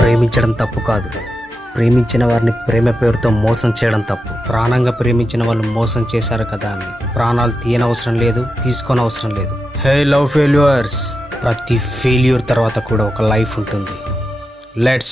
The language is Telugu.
ప్రేమించడం తప్పు కాదు. ప్రేమించిన వారిని ప్రేమ పేరుతో మోసం చేయడం తప్పు. ప్రాణంగా ప్రేమించిన వాళ్ళు మోసం చేశారు కదా అని. ప్రాణాలు తీయనవసరం లేదు తీసుకొని అవసరం లేదు. Hey love failures! ప్రతి ఫెయిల్యూర్ తర్వాత కూడా ఒక లైఫ్ ఉంటుంది. లెట్స్